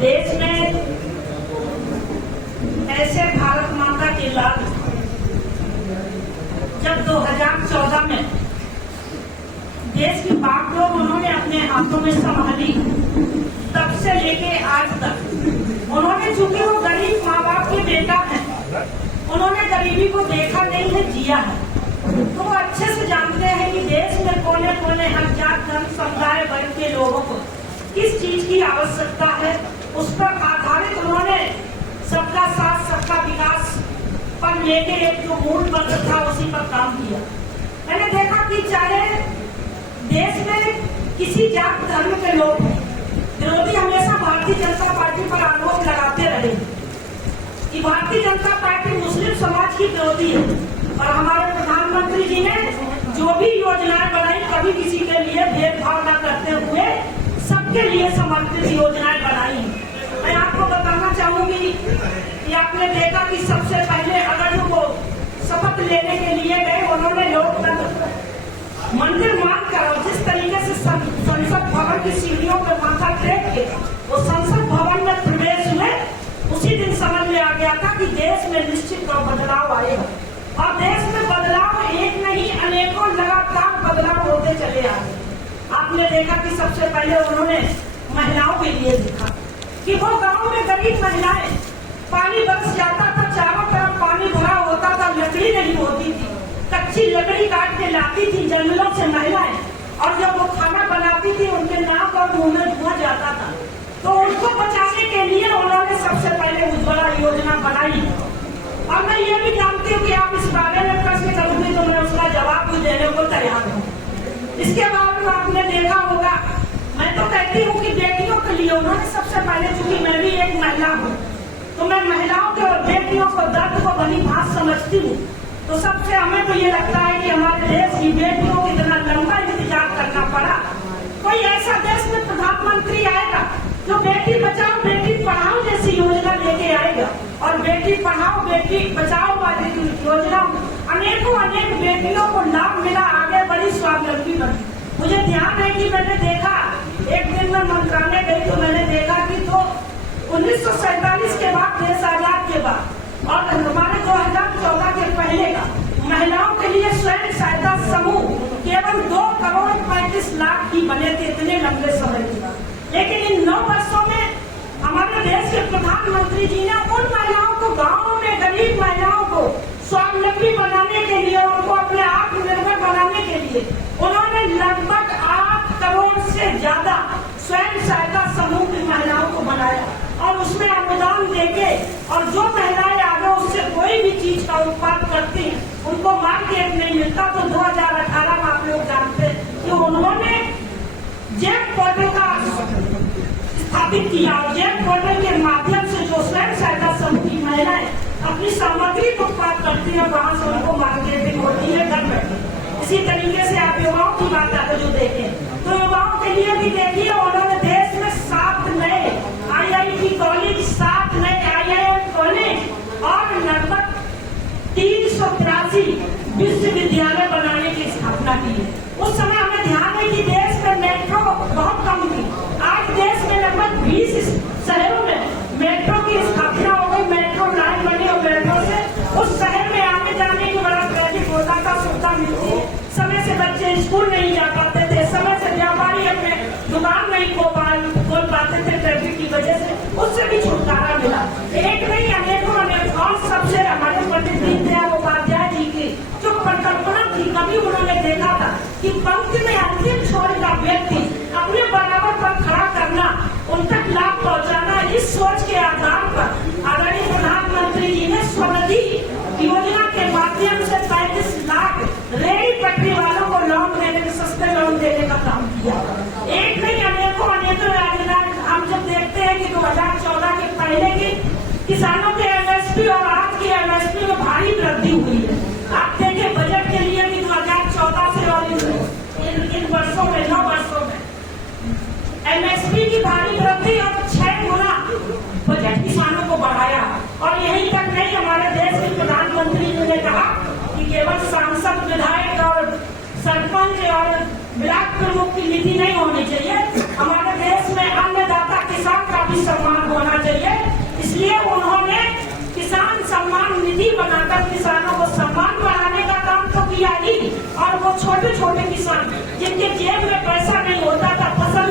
देश में ऐसे भारत माता के लाल जब 2014 में देश की बागडोर उन्होंने अपने हाथों में संभाली, तब से लेके आज तक उन्होंने, चूंकि वो गरीब माँ बाप के बेटा हैं, उन्होंने गरीबी को देखा नहीं है, जिया है। तो वो अच्छे से जानते हैं कि देश में कोने कोने हर जात धर्म समुदाय वर्ग के लोगों को किस चीज की आवश्यकता है। उस पर आधारित उन्होंने सबका साथ सबका विकास पर लेके एक जो मूल मंत्र था उसी पर काम किया। मैंने देखा कि चाहे देश में किसी जात धर्म के लोग विरोधी हमेशा भारतीय जनता पार्टी पर आरोप लगाते रहे कि भारतीय जनता पार्टी मुस्लिम समाज की विरोधी है, और हमारे प्रधानमंत्री जी ने जो भी योजनाएं बनाई कभी किसी के लिए भेदभाव न करते हुए सबके लिए समर्पित योजनाएं बनाई। मैं आपको बताना चाहूंगी कि आपने देखा कि सबसे पहले अगर वो शपथ लेने के लिए गए, उन्होंने लोकतंत्र मंदिर मानकर जिस तरीके से संसद भवन की सीढ़ियों पर माथा टेक के वो संसद भवन में प्रवेश हुए, उसी दिन समझ में आ गया था कि देश में निश्चित बदलाव आएगा। और देश में बदलाव एक नहीं अनेकों लगातार बदलाव होते चले आ रहे। आपने देखा कि सबसे पहले उन्होंने महिलाओं के लिए देखा कि वो गांव में गरीब महिलाएं, पानी बरस जाता था, चारों तरफ पानी भरा होता था, लकड़ी नहीं होती थी, कच्ची लकड़ी काट के लाती थी जंगलों से महिलाएं, और जब वो खाना बनाती थी उनके नाक और मुंह में धुआं जाता था। तो उनको बचाने के लिए उन्होंने सबसे पहले उज्ज्वला योजना बनाई। और मैं ये भी जानती हूँ कि आप इस बारे में प्रश्न करोगे तो मैं उसका जवाब भी देने को तैयार हूँ। इसके बाद में आपने देखा होगा, मैं तो कहती हूँ कि बेटियों के लिए उन्होंने सबसे पहले, चूंकि मैं भी एक महिला हूँ तो मैं महिलाओं के और बेटियों को दर्द को बनी बात समझती हूँ। तो सबसे हमें तो ये लगता है कि हमारे देश की बेटियों को इतना लंबा इंतजार करना पड़ा। कोई ऐसा देश में प्रधानमंत्री आएगा जो बेटी बचाओ बेटी पढ़ाओ जैसी योजना लेके आएगा, और बेटी पढ़ाओ बेटी बचाओ वाली योजना अनेकों अनेक बेटियों को लाभ मिला, आगे बड़ी स्वावलंबी बनी। मुझे ध्यान है कि मैंने देखा, एक दिन मैं मंत्रालय गई तो मैंने देखा कि तो 1947 के बाद, देश आजाद के बाद और हमारे 2014 के पहले का महिलाओं के लिए स्वयं सहायता समूह केवल 2 करोड़ 35 लाख ही बने थे इतने लंबे समय के। लेकिन इन 9 वर्षों में हमारे देश के प्रधानमंत्री जी ने उन महिलाओं को, गाँव में गरीब महिलाओं को स्वावलंबी बनाने के लिए, उनको अपने आत्मनिर्भर बनाने के लिए उन्होंने लगभग 8 करोड़ से ज्यादा स्वयं सहायता समूह की महिलाओं को बनाया, और उसमें अनुदान देके, और जो महिलाएं आगे उससे कोई भी चीज का उत्पाद करती हैं उनको मार्केट नहीं मिलता। तो 2018 में आप लोग जानते हैं कि उन्होंने जेम पोर्टल का स्थापित किया, और जेम पोर्टल के माध्यम से जो स्वयं सहायता समूह की महिलाएं अपनी सामग्री को उत्पाद करती है, वहां से उनको मार्केटिंग होती है घर बैठे। इसी तरीके से आप युवाओं की बात अगर जो देखें तो युवाओं के लिए भी देखिए, उन्होंने देश में 7 नए IIT कॉलेज, 7 नए IIM कॉलेज और लगभग 383 विश्वविद्यालय बनाने की स्थापना की है। उस समय हमें ध्यान है कि देश में मेट्रो बहुत कम थी, आज देश में लगभग 20 शहरों में मेट्रो की स्थापना हो गई, मेट्रो लाइन बनी, और मेट्रो से उस शहर में आने जाने की बड़ा ट्रैफिक होता था, सुविधा मिलती है, समय से बच्चे स्कूल नहीं जा पाते थे, समय से व्यापारी अपने दुकान नहीं खोल पाते थे ट्रैफिक की वजह से, उससे भी छुटकारा मिला। एक नहीं अनेकों अनेक, और सबसे हमारे पंडित दीनदयाल उपाध्याय जी की जो परिकल्पना थी, कभी उन्होंने देखा था कि पंक्ति में अंतिम छोर का व्यक्ति अपने बराबर पर खड़ा करना, उन तक लाभ पहुँचाना, इस सोच के आधार पर आदरणीय प्रधानमंत्री जी ने स्वनिधि योजना के माध्यम से 35 लाख रेल पटरी वालों को लोन देने के, सस्ते लोन देने का काम किया। एक नहीं अनेकों योजनाएं हम जब देखते हैं कि 2014 के पहले की किसानों के MSP और आज की MSP में भारी वृद्धि हुई है। आप देखिए बजट के लिए भी 2014 से और इन वर्षों में, 9 वर्षों में MSP की भारी वृद्धि और 6 गुना बजट किसानों को बढ़ाया। और यही तक नहीं, हमारे देश के प्रधानमंत्री जी ने कहा कि केवल सांसद, विधायक और सरपंच और ब्लॉक प्रमुख की निधि नहीं होनी चाहिए, हमारे देश में अन्नदाता किसान का भी सम्मान किसान जिनके जेब में पैसा नहीं होता था, फसल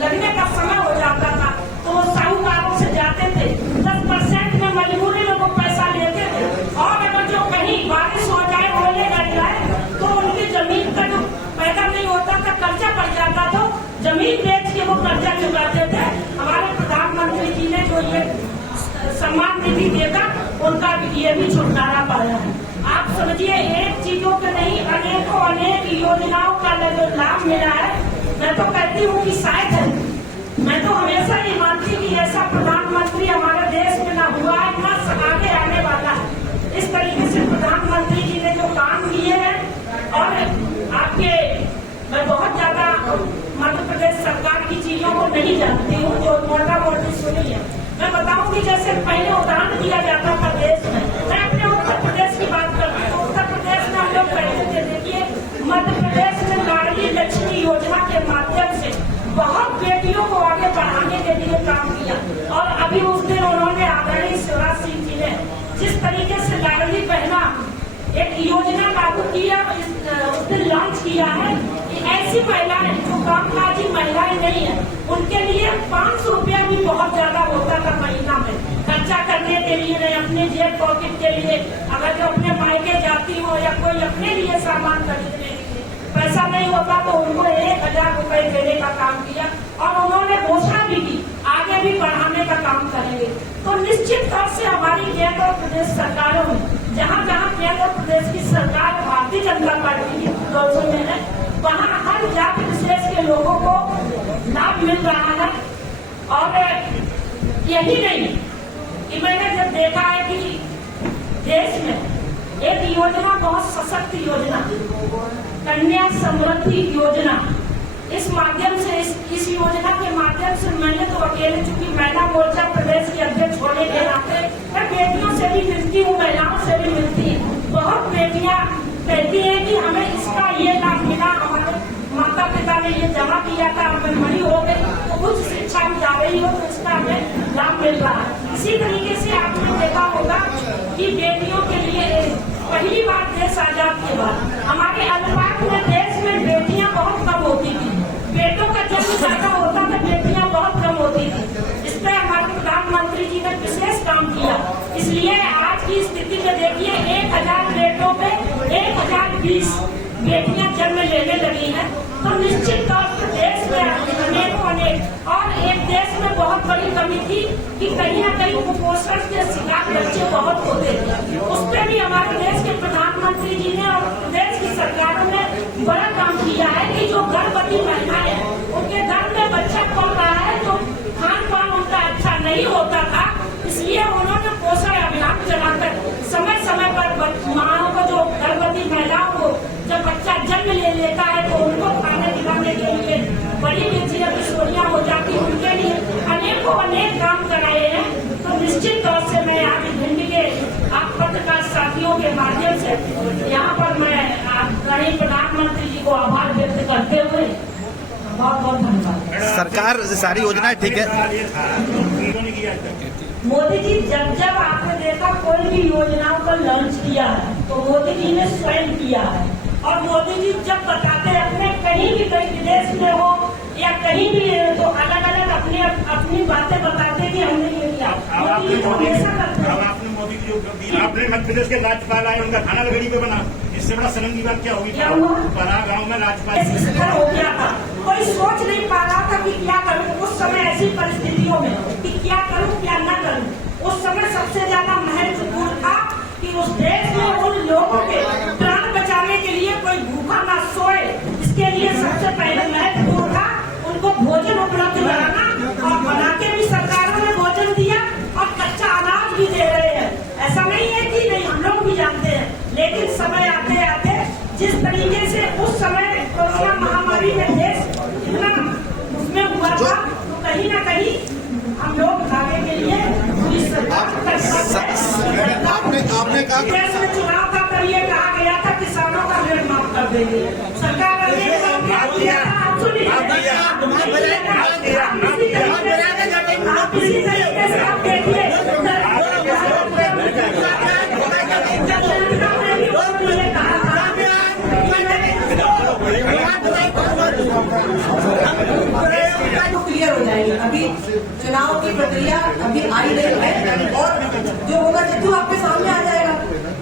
लगने का समय हो जाता था, तो वो साहूकारों से जाते थे, 10% में मजबूरी में वो पैसा लेते थे। और अगर जो कहीं बारिश हो जाए, ओले लग जाए, तो उनकी जमीन का जो पैदा नहीं होता था, कर्जा पड़ जाता, तो जमीन बेच के वो कर्जा चुकाते थे। हमारे प्रधानमंत्री जी ने जो ये सम्मान निधि देगा, उनका ये भी छुटकारा पाया है। आप समझिए, एक चीजों के नहीं, अनेकों अनेक योजनाओं का लाभ मिला है। मैं तो कहती हूँ कि शायद है, मैं तो हमेशा ये मानती कि ऐसा प्रधानमंत्री हमारे देश में ना हुआ है, ना आगे आने वाला है। इस तरीके से प्रधानमंत्री जी ने जो काम किए हैं, और आपके मैं बहुत ज्यादा मध्य प्रदेश सरकार की चीजों को नहीं जानती हूँ, जो मोटा मोटी सुनी है। मैं बताऊँ कि जैसे पहले उदाहरण दिया जाता था देश में, मैं अपने उत्तर प्रदेश की बात करती हूँ। उत्तर प्रदेश में हम लोग कहते थे, देखिए मध्य प्रदेश में लाडली लक्ष्मी योजना के माध्यम से बहुत बेटियों को आगे बढ़ाने के लिए काम किया। और अभी उस दिन उन्होंने आदरणीय शिवराज सिंह जी ने जिस तरीके से लाडली बहना एक योजना लागू किया, उसने लॉन्च किया है कि ऐसी महिलाएं जो कामकाजी महिलाएं नहीं है, उनके लिए 500 रुपया भी बहुत ज्यादा होता था महीना में, खर्चा करने के लिए नहीं, अपने जेब पॉकेट के लिए। अगर जो अपने मायके जाती हो या कोई अपने लिए सामान खरीदने के लिए पैसा नहीं होता, तो उनको 1000 रुपए देने का काम किया। और उन्होंने घोषणा भी की, आगे भी बढ़ाने का काम करेंगे। तो निश्चित तौर से हमारी केंद्र और प्रदेश सरकारों में, जहाँ जहाँ केंद्र और प्रदेश की सरकार भारतीय जनता पार्टी की दोषों में है, वहाँ हर जाति विशेष के लोगों को लाभ मिल रहा है। और यही नहीं कि मैंने जब देखा है कि देश में एक योजना बहुत सशक्त योजना, कन्या समृद्धि योजना, इस माध्यम से इस योजना के माध्यम से मैंने तो अकेले, चूंकि महिला मोर्चा प्रदेश के अध्यक्ष होने के नाते मैं बेटियों से भी मिलती हूँ, महिलाओं से भी मिलती हूँ। बहुत बेटियां कहती हैं कि हमें इसका ये लाभ मिला, हमारे माता पिता ने ये जमा किया था, हमें बड़ी हो गई तो कुछ शिक्षा में जा रही हो, तो इसका हमें लाभ मिल रहा है। इसी तरीके से आपने देखा होगा कि बेटियों के लिए पहली बार देश आजाद के बाद हमारे अनुपात में देश में बेटियां बहुत कम होती थी, बेटों का जन्म ज्यादा होता था, बेटियां बहुत कम होती थी। इस पर हमारे प्रधानमंत्री जी ने विशेष काम किया। इसलिए आज की स्थिति में देखिए 1000 बेटों पे 1020 बेटियां जन्म लेने लगी हैं। तो निश्चित तौर पर देश में अनेक और एक देश में बहुत बड़ी कमी थी कि कहीं न कहीं कुपोषण के शिकार बच्चे बहुत होते थे। उस पर भी हमारे देश के प्रधानमंत्री जी ने और प्रदेश की सरकारों ने बड़ा काम किया है कि जो गर्भवती महिलाएं हैं, उनके घर में बच्चा पल रहा है, तो खान पान उनका अच्छा नहीं होता था, इसलिए उन्होंने पोषण अभियान चलाकर समय समय पर माओ को, जो गर्भवती महिलाओं को जब बच्चा जन्म ले लेता है, तो उनको खाने पिलाने के लिए बड़ी बेटी किशोरियां हो जाती, उनके लिए अनेक काम कराए हैं। तो निश्चित तौर से मैं आज भिंड के आप पत्रकार साथियों के माध्यम से यहाँ पर मैं प्रधानमंत्री जी को आभार व्यक्त करते हुए बहुत बहुत धन्यवाद। सरकार सारी योजनाएं ठीक है। मोदी जी जब आपने देखा कोई भी योजनाओं का लॉन्च किया है, तो मोदी जी ने स्वयं किया है। और मोदी जी जब बताते हैं, अपने कहीं भी कहीं विदेश में हो या कहीं भी, तो अलग अलग अपनी बातें बताते कि हमने ये किया। मोदी जी तो हमेशा करते हैं। आपने मोदी जी जो आपने मध्य प्रदेश के राज्यपाल आए, उनका खाना लगड़ी पे बना, इससे बड़ा शर्म की बात क्या होगी? क्या हुआ? बड़ा गाँव में राज्यपाल हो गया था, कोई सोच नहीं पा रहा था कि क्या करूं उस समय ऐसी परिस्थितियों में, कि क्या करूं क्या न करूं। उस समय सबसे ज्यादा महत्वपूर्ण था कि उस देश में उन लोगों के प्राण बचाने के लिए कोई भूखा ना सोए, इसके लिए सबसे पहले महत्वपूर्ण था उनको भोजन उपलब्ध कराना। और बना के भी सरकारों ने भोजन दिया और कच्चा अनाज भी दे रहे हैं। ऐसा नहीं है कि नहीं, हम लोग भी जानते हैं, लेकिन समय आते आते जिस तरीके से उस समय कोरोना महामारी में देश इतना उसमें हुआ था, तो कहीं ना कहीं हम लोग आगे के लिए पूरी सरकार आपने कहा देश में चुनाव का कर ये कहा गया था किसानों का ऋण माफ कर देंगे। सरकार इसी तरीके से आप देखिए जाएंगे। अभी चुनाव की प्रक्रिया अभी आई नहीं है और जो होगा जद्दू आपके सामने आ जाएगा।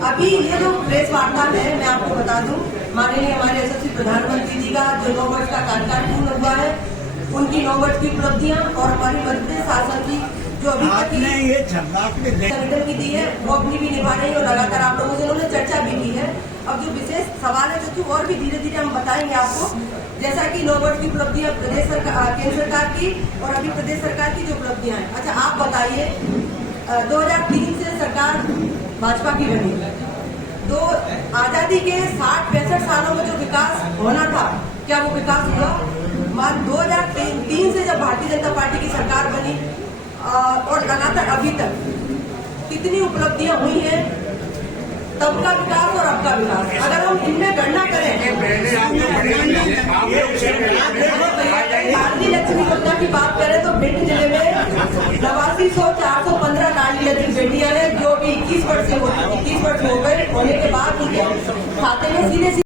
अभी ये जो प्रेस वार्ता है, मैं आपको बता दूं, माननीय हमारे यशस्वी प्रधानमंत्री जी का जो 9 वर्ष का कार्यकाल पूर्ण हुआ है, उनकी 9 वर्ष की उपलब्धियां और हमारी मध्य प्रदेश शासन की जो अभी तक की संगठन की दी है वो अपनी भी निभा रही है और लगातार आप लोगों से उन्होंने चर्चा भी की है। अब जो विशेष सवाल है जो और भी धीरे धीरे हम बताएंगे आपको, जैसा कि 9 वर्ष की उपलब्धियां प्रदेश सरकार, केंद्र सरकार की और अभी प्रदेश सरकार की जो उपलब्धियां हैं। अच्छा आप बताइए, 2003 से सरकार भाजपा की बनी, तो आजादी के 60-65 सालों में जो विकास होना था, क्या वो विकास हुआ? 2003 से जब भारतीय जनता पार्टी की सरकार बनी और लगातार अभी तक कितनी उपलब्धियां हुई हैं, तब का विकास और अब का विकास, अगर हम इनमें गणना करें, लाडली लक्ष्मी योजना की बात करें तो भिंड जिले में 88,415 लाडली लक्ष्मी बेटियां हैं जो भी 21 वर्ष हो गए, होने के बाद उनके खाते में सीधे